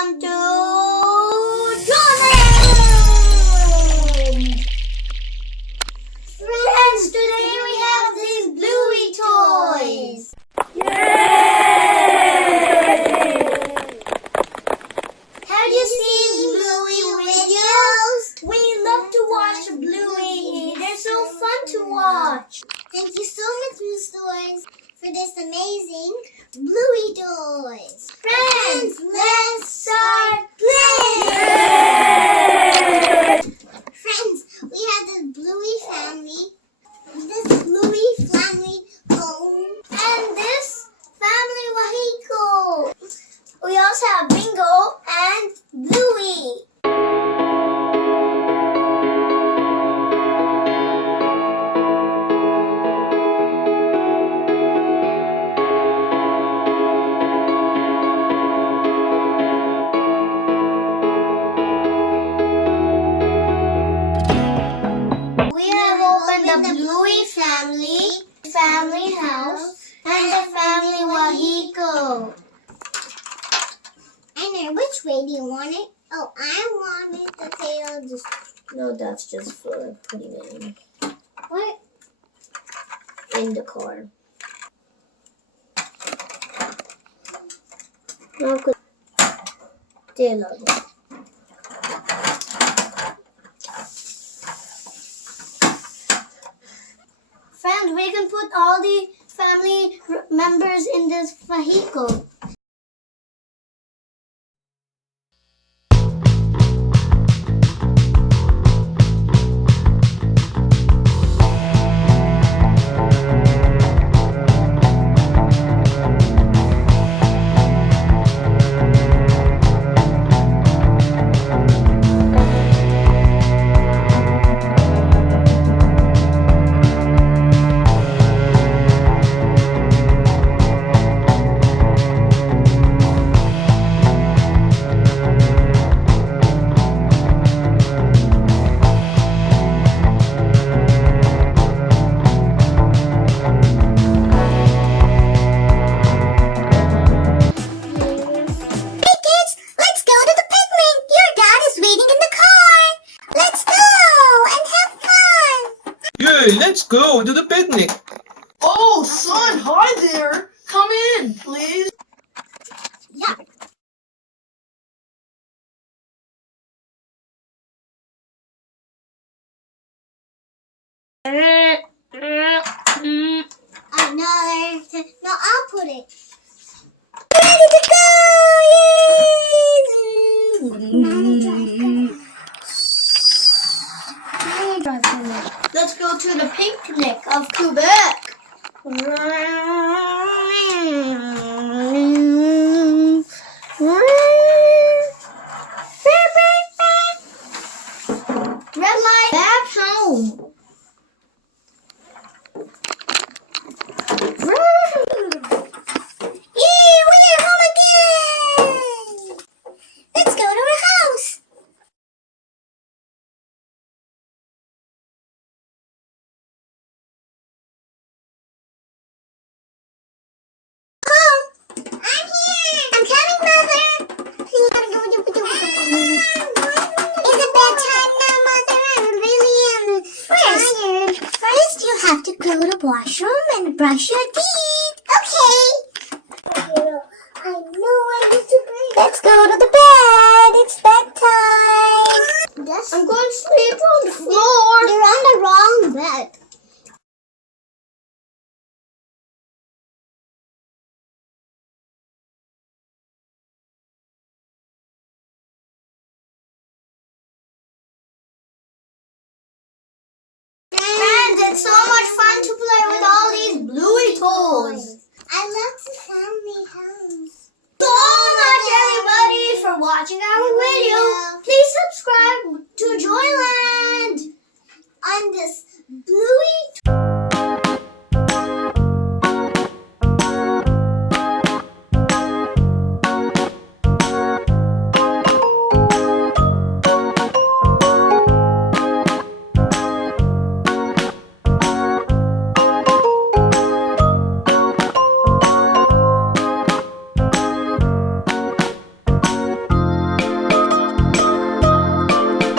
welcome to JOYLAND! Friends, today we have these Bluey toys! Yay! Have you seen Bluey videos? We love to watch Bluey. They're so fun to watch. Thank you so much, Miss Toys, for this amazing Bluey toys. Friends, let's start playing! Friends, we have this Bluey family home, And this family vehicle. We also have Bingo and Bluey. We have opened the Bluey family house, and the family vehicle. Anna, which way do you want it? Oh, I want it the tail just... No, that's just for putting it in. What? In the car. No, good. Tail of it. Friends, we can put all the family members in this vehicle. Let's go to the picnic. Oh, son, hi there. Come in, please. Yeah. Another... No, I'll put it. Ready to go! Let's go to the picnic of Quebec. Red light, back home. Yay, we're home again! Let's go to our house. I'm here. I'm coming, Mother. Is it bedtime now, Mother? I really am tired. First, you have to go to the washroom and brush your teeth. Okay. I know I need to breathe. Let's go to the bed. It's bedtime. I'm going to sleep on the floor. You're on the wrong bed. Friends, it's so much fun to play with all these Bluey toys. I love the family house. So much, everybody, for watching our video. Please subscribe to JOYLAND. On this Bluey